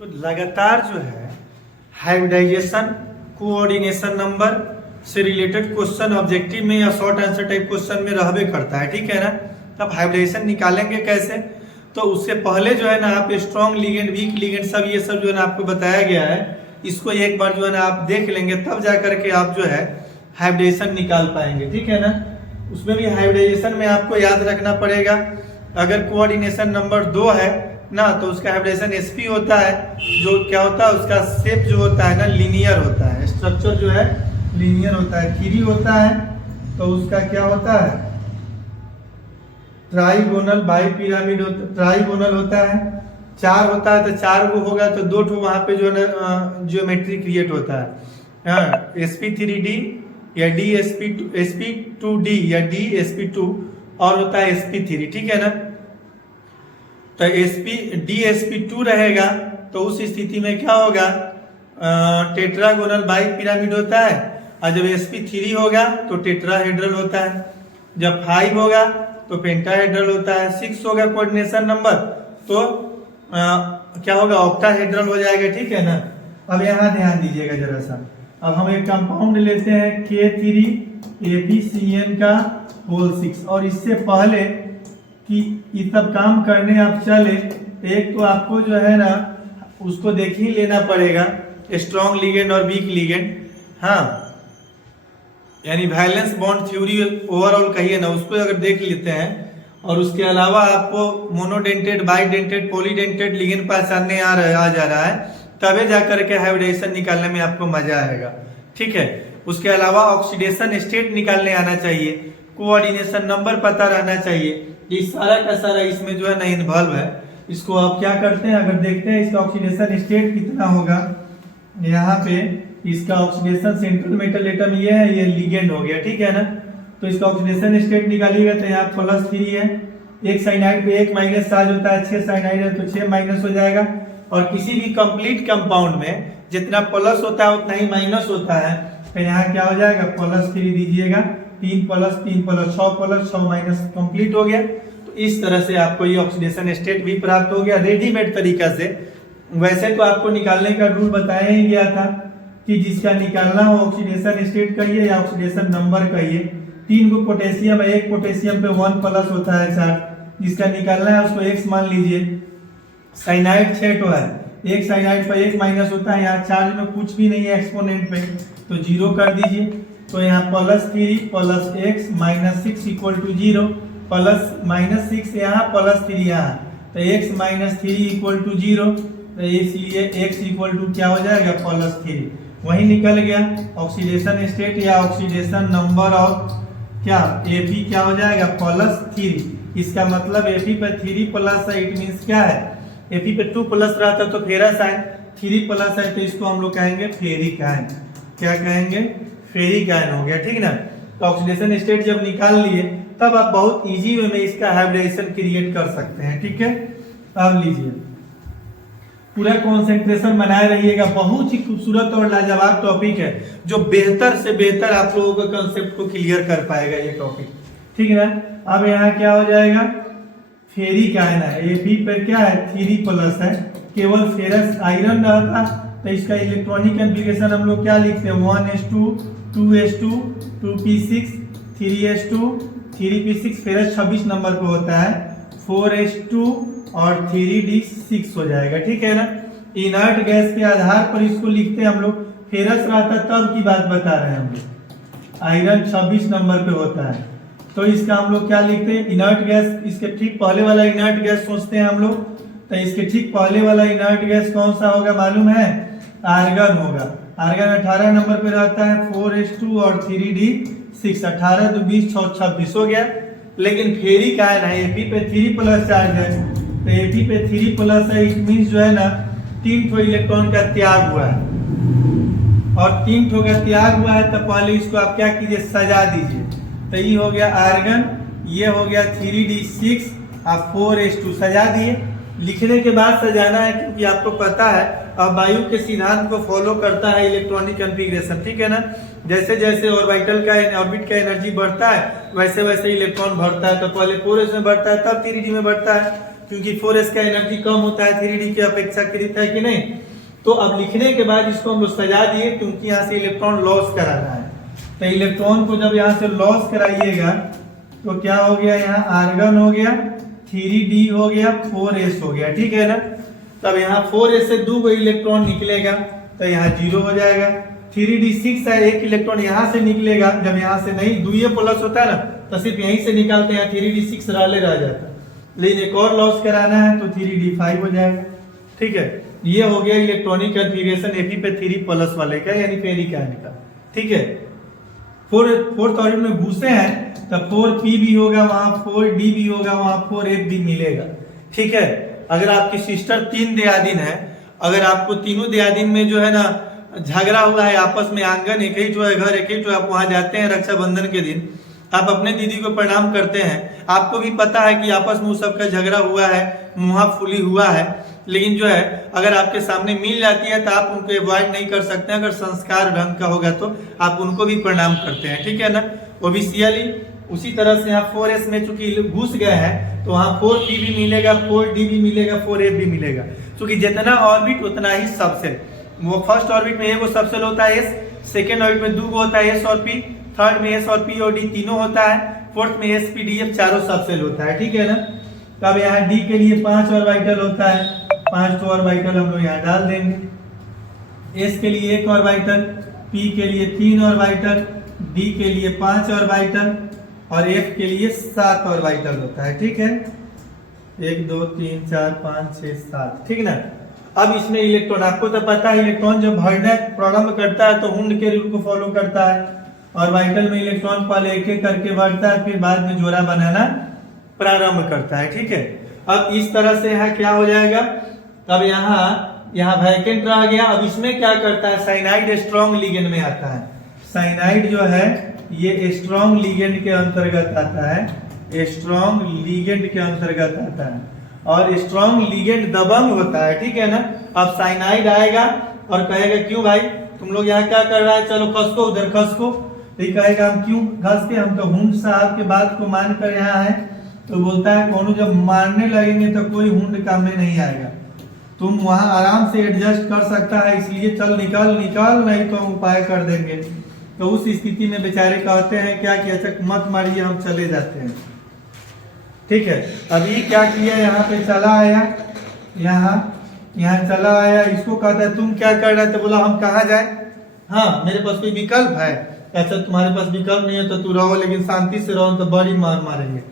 तो लगातार जो है हाइब्रिडाइजेशन कोऑर्डिनेशन नंबर से रिलेटेड क्वेश्चन ऑब्जेक्टिव में या शॉर्ट आंसर टाइप क्वेश्चन में रहबे करता है, ठीक है ना। तब हाइब्रिडाइजेशन निकालेंगे कैसे, तो उससे पहले जो है ना आप स्ट्रॉन्ग लिगेंड वीक लिगेंड सब ये सब जो है ना आपको बताया गया है, इसको एक बार जो है ना आप देख लेंगे तब जा करके आप जो है हाइब्रिडाइजेशन निकाल पाएंगे, ठीक है ना। उसमें भी हाइब्रिडाइजेशन में आपको याद रखना पड़ेगा, अगर कोऑर्डिनेशन नंबर 2 है ना तो उसका हाइब्रिडाइजेशन sp होता है, जो क्या होता है उसका शेप जो होता है ना लीनियर होता है, स्ट्रक्चर जो है लीनियर होता है। 3 होता है तो उसका क्या होता है ट्राइगोनल बाई पिरामिड ट्राइगोनल होता है। 4 होता है तो 4 को होगा तो 2 ठो वहां पे जो है ना ज्योमेट्री क्रिएट होता है, sp3d या sp2d या dsp2 और होता है sp3, ठीक है ना। तो dsp2 रहेगा तो उस स्थिति में क्या होगा टेट्रागोनल बाई पिरामिड होता है, और जब sp3 होगा तो टेट्राहेड्रल होता है, जब 5 होगा तो पेंटाहेड्रल होता है, 6 होगा कोऑर्डिनेशन नंबर तो क्या होगा ऑक्टाहेड्रल हो जाएगा, ठीक है ना। अब यहाँ ध्यान दीजिएगा जरा सा, अब हम एक कंपाउंड लेते हैं K3AbCN का होल 6, और इससे पहले कि ये सब काम करने आप चले एक तो आपको जो है ना उसको देख ही लेना पड़ेगा स्ट्रॉन्ग लिगेंड और वीक लिगेंड, हाँ यानी वैलेंस बॉन्ड थ्योरी ओवरऑल कहिए ना, उसको अगर देख लेते हैं और उसके अलावा आपको मोनोडेंटेड बाइडेंटेड पॉलीडेंटेड लिगेंड पहचानने आ जा रहा है, तबे जाकर के हाइब्रिडाइजेशन निकालने में आपको मजा आएगा, ठीक है। उसके अलावा ऑक्सीडेशन स्टेट निकालने आना चाहिए, कोऑर्डिनेशन नंबर पता रहना चाहिए, ये सारा का सारा इसमें जो है ना इन्वॉल्व है। इसको आप क्या करते हैं अगर देखते हैं इसका ऑक्सीडेशन स्टेट कितना होगा, यहाँ पे इसका ऑक्सीडेशन सेंट्रल मेटल एटम ये है, ये लिगेंड हो गया, ठीक है ना। तो इसका ऑक्सीडेशन स्टेट निकालिएगा तो यहाँ +3 है, एक साइनाइड पे 1 माइनस चार्ज होता है, 6 साइनाइड है तो 6 माइनस हो जाएगा। और किसी भी कंप्लीट कंपाउंड में जितना प्लस होता है उतना ही माइनस होता है, तो यहाँ क्या हो जाएगा +3 दीजिएगा, 3 + 3 + 6 + 6 माइनस कंप्लीट हो गया। तो इस तरह से आपको ये ऑक्सीडेशन स्टेट भी प्राप्त हो गया रेडीमेड तरीका से। वैसे तो आपको निकालने का रूल बताया ही गया था कि जिसका निकालना हो ऑक्सीडेशन स्टेट कहिए या ऑक्सीडेशन नंबर कहिए। 3 को पोटेशियम है, एक पोटेशियम पे 1+ होता है चार्ज, जिसका निकालना है उसको x मान लीजिए। साइनाइड 6 ठो है, एक साइनाइड पर 1 माइनस होता है, यहाँ चार्ज में कुछ भी नहीं है एक्सपोनेंट पे तो 0 कर दीजिए। तो यहाँ +3 + x - 6 = 0, +-6 यहाँ +3 यहाँ, तो x - 3 = 0, तो इसलिए x = क्या हो जाएगा +3, वही निकल गया ऑक्सीडेशन स्टेट या ऑक्सीडेशन नंबर ऑफ क्या Ap क्या हो जाएगा +3। इसका मतलब Ap पर 3+ है, इट मींस क्या है Ap पे 2+ रहता तो फेरस आयन, 3+ है तो इसको हम लोग कहेंगे फेरिक आयन। क्या कहेंगे फेरिक आयन हो गया, ठीक ना। तो ऑक्सीडेशन स्टेट जब निकाल लिए तब आप बहुत इजी वे में इसका हाइब्रिडाइजेशन क्रिएट कर सकते हैं, ठीक है। अब लीजिए पूरा कंसंट्रेशन बनाए रहिएगा, बहुत ही खूबसूरत और लाजवाब टॉपिक है जो बेहतर से बेहतर आप लोगों के कंसेप्ट को क्लियर कर पाएगा ये टॉपिक, ठीक है ना। अब यहाँ क्या हो जाएगा फेरिक आयन है, Ap पे क्या है 3+ है, केवल फेरस आयरन रहता तो इसका इलेक्ट्रॉनिक कॉन्फ़िगरेशन हम लोग क्या लिखते हैं 1s2 2s2 2p6 3s2 3p6, ferrous 26 number पे होता है, 4s2 और 3d6 हो जाएगा, ठीक है ना। इनर्ट गैस के आधार पर इसको लिखते हैं हम लोग, फेरस रहता तब की बात बता रहे हैं हम लोग, आयरन 26 नंबर पे होता है तो इसका हम लोग क्या लिखते हैं इनर्ट गैस। इसके ठीक पहले वाला इनर्ट गैस सोचते हैं हम लोग, तो इसके ठीक पहले वाला इनर्ट गैस कौन सा होगा मालूम है आर्गन होगा। आर्गन 18 नंबर पे रहता है, 4s2 और 3d6, 18 तो 20 6 26 हो गया। लेकिन फेरिक आयन है, Ap पे 3+ चार्ज है, तो Ap पे 3+ है, इट मींस जो है ना 3 ठो इलेक्ट्रॉन का त्याग हुआ है, और 3 ठो का त्याग हुआ है तो पहले इसको आप क्या कीजिए सजा दीजिए। तो ये हो गया आर्गन, ये हो गया 3d6, आप 4s2 सजा दिए। लिखने के बाद सजाना है क्योंकि आपको पता है अब वायु के सिद्धांत को फॉलो करता है इलेक्ट्रॉनिक कॉन्फ़िगरेशन, ठीक है ना। जैसे जैसे ऑर्बिटल का ऑर्बिट का एनर्जी बढ़ता है वैसे वैसे इलेक्ट्रॉन बढ़ता है, तो पहले 4s में बढ़ता है तब 3d में बढ़ता है, क्योंकि 4s का एनर्जी कम होता है 3d की अपेक्षाकृत, है कि नहीं। तो अब लिखने के बाद इसको हम लोग सजा दिए, क्योंकि यहाँ से इलेक्ट्रॉन लॉस कराना है। तो इलेक्ट्रॉन को जब यहाँ से लॉस कराइएगा तो क्या हो गया, यहाँ आर्गन हो गया, 3d हो गया, 4s हो गया, ठीक है ना। तब यहाँ 4s से 2 इलेक्ट्रॉन निकलेगा तो यहाँ 0 हो जाएगा। 3d6 है, 1 इलेक्ट्रॉन यहाँ से निकलेगा, जब यहाँ से नहीं 2 प्लस होता है ना तो सिर्फ यहीं से निकालते हैं, 3d6 रह जाता। लेकिन एक और लॉस कराना है तो 3d5 हो जाएगा, ठीक है। ये हो गया इलेक्ट्रॉनिक कॉन्फ़िगरेशन Fe पे 3 प्लस वाले का, यानी फेरिक आयन का, ठीक है। फोर्थ ऑर्बिट में घुसे हैं तो 4p भी होगा, वहां 4d भी होगा, वहां 4f भी मिलेगा, ठीक है। अगर आपकी सिस्टर 3 दियादिन है, अगर आपको तीनों दियादिन में जो है ना झगड़ा हुआ है आपस में, आंगन एक ही जो है, घर एक ही जो, आप वहां जाते हैं रक्षाबंधन के दिन, आप अपने दीदी को प्रणाम करते हैं, आपको भी पता है कि आपस में उस सबका झगड़ा हुआ है, मुंहा फुली हुआ है, लेकिन जो है अगर आपके सामने मिल जाती है तो आप उनको अवॉइड नहीं कर सकते। अगर संस्कार ढंग का होगा तो आप उनको भी प्रणाम करते हैं, ठीक है ना, ऑब्वियसली। उसी तरह से यहाँ 4s में चूंकि घुस गए हैं तो वहाँ 4p भी मिलेगा, 4d भी मिलेगा, 4f भी मिलेगा, क्योंकि जितना ऑर्बिट उतना ही सबसेल। वो फर्स्ट ऑर्बिट में एगो सबसेल होता है s, सेकेंड ऑर्बिट में 2 होता है s और p, थर्ड में s और p और d तीनों होता है, फोर्थ में s p d f चारों सबसेल होता है, ठीक है ना। तब यहाँ d के लिए 5 ऑर्बिटल होता है, 5 ऑर्बिटल हम लोग यहाँ डाल देंगे। s के लिए 1 ऑर्बिटल, p के लिए 3 ऑर्बिटल, d के लिए 5 ऑर्बिटल और f के लिए 7 ऑर्बिटल होता है, ठीक है। 1 2 3 4 5 6 7, ठीक ना। अब इसमें इलेक्ट्रॉन, आपको तो पता है इलेक्ट्रॉन जब भरना प्रारंभ करता है तो हुंड के रूल को फॉलो करता है, ऑर्बिटल में इलेक्ट्रॉन पहले एक एक करके बढ़ता है, फिर बाद में जोड़ा बनाना प्रारंभ करता है, ठीक है। अब इस तरह से यहाँ क्या हो जाएगा, अब यहाँ वैकेंट रह गया। अब इसमें क्या करता है, साइनाइड स्ट्रॉन्ग लिगेंड में आता है। साइनाइड जो है ये स्ट्रॉन्ग लिगेंड के अंतर्गत आता है, स्ट्रॉन्ग लिगेंड के अंतर्गत आता है, और स्ट्रॉन्ग लिगेंड दबंग होता है, ठीक है ना। अब साइनाइड आएगा और कहेगा क्यों भाई तुम लोग यहाँ क्या कर रहा है, चलो खसको उधर खसको। ये कहेगा हम क्यों घसते, हम तो हुंड साहब के बात को मान कर यहाँ है। तो बोलता है कोनो जब मारने लगेंगे तो कोई हुंड काम में नहीं आएगा, तुम वहां आराम से एडजस्ट कर सकता है, इसलिए चल निकल निकल, नहीं तो हम उपाय कर देंगे। तो उस स्थिति में बेचारे कहते हैं क्या कि अच्छा मत मारिए, हम चले जाते हैं, ठीक है। अभी क्या किया, यहाँ पे चला आया, यहाँ चला आया, इसको कहता है तुम क्या कर रहे थे, बोला हम कहाँ जाए, हाँ मेरे पास कोई विकल्प है। अच्छा तुम्हारे पास विकल्प नहीं है तो तू रहो, लेकिन शांति से रहो, तो बड़ी मार मारेंगे।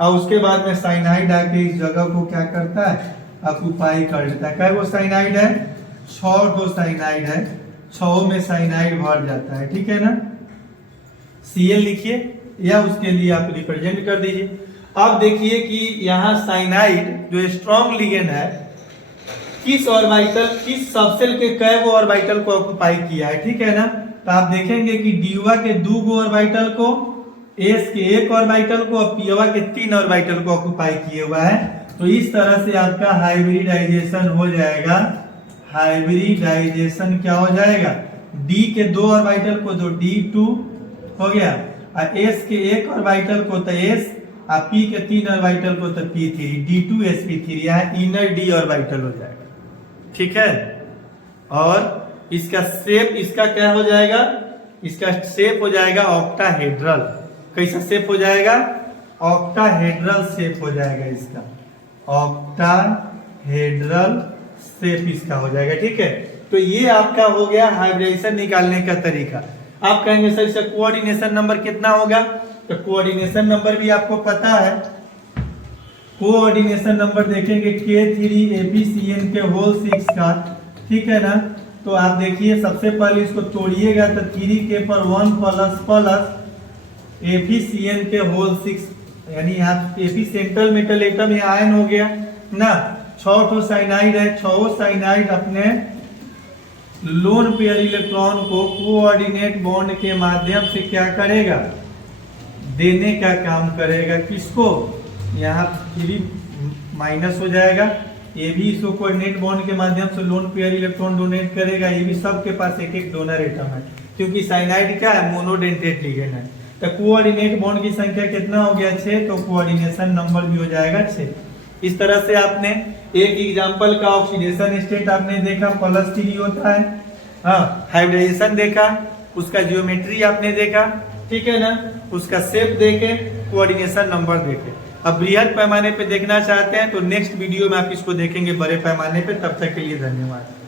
और उसके बाद में साइनाइड आके इस जगह को क्या करता है, ऑक्यूपाई कर लेता है। क्या साइनाइड है, 6 साइनाइड है, 6 में साइनाइड भर जाता है, ठीक है ना। Cl लिखिए या उसके लिए आप रिप्रेजेंट कर दीजिए। अब देखिए कि यहाँ साइनाइड जो स्ट्रॉन्ग लिगेंड है किस ऑर्बिटल, किस सबसेल के कई गो ऑर्बिटल को ऑक्यूपाई किया है, ठीक है ना। तो आप देखेंगे कि डीवा के 2 ऑर्बिटल को, एस के 1 ऑर्बिटल को और पीवा के 3 ऑर्बिटल को ऑक्यूपाई किए हुआ है। तो इस तरह से आपका हाइब्रिडाइजेशन हो जाएगा। हाइब्रिडाइजेशन क्या हो जाएगा, डी के 2 ऑर्बिटल को तो D2 हो गया, और एस के 1 ऑर्बिटल को तो S, और पी के 3 ऑर्बिटल को तो P3, D2sp3, यहाँ इनर डी ऑर्बिटल हो जाएगा, ठीक है। और इसका शेप, इसका क्या हो जाएगा, इसका शेप हो जाएगा ऑक्टाहेड्रल। कैसा शेप हो जाएगा, ऑक्टाहेड्रल शेप हो जाएगा इसका, ऑक्टाहेड्रल शेप इसका हो जाएगा, ठीक है। तो ये आपका हो गया हाइब्रिडाइजेशन निकालने का तरीका। आप कहेंगे सर इसका कोऑर्डिनेशन नंबर कितना होगा, तो कोऑर्डिनेशन नंबर भी आपको पता है। कोऑर्डिनेशन नंबर देखेंगे K3APCN के होल 6 का, ठीक है ना। तो आप देखिए सबसे पहले इसको तोड़िएगा तो 3K पर 1 प्लस APCN के होल 6, यानी यहाँ Ap सेंट्रल मेटल एटम ये आयन हो गया ना। 6 साइनाइड है, 6 साइनाइड अपने लोन पेयर इलेक्ट्रॉन को कोऑर्डिनेट बॉन्ड के माध्यम से क्या करेगा, देने का काम करेगा। किसको, यहाँ 3 माइनस हो जाएगा, ये भी इसको कोऑर्डिनेट बॉन्ड के माध्यम से लोन पेयर इलेक्ट्रॉन डोनेट करेगा। ये भी सबके पास एक एक डोनर एटम है, क्योंकि साइनाइड क्या है, मोनोडेंटेट लिगेंड है। तो कोऑर्डिनेट बॉन्ड की संख्या कितना हो गया, 6, तो कोऑर्डिनेशन नंबर भी हो जाएगा 6। इस तरह से आपने एक एग्जांपल का ऑक्सीडेशन स्टेट आपने देखा, +3 होता है। हाँ, हाइब्रिडाइजेशन देखा, उसका जियोमेट्री आपने देखा, ठीक है ना, उसका शेप देखे, कोऑर्डिनेशन नंबर देखे। अब बृहद पैमाने पे देखना चाहते हैं तो नेक्स्ट वीडियो में आप इसको देखेंगे बड़े पैमाने पे। तब तक के लिए धन्यवाद।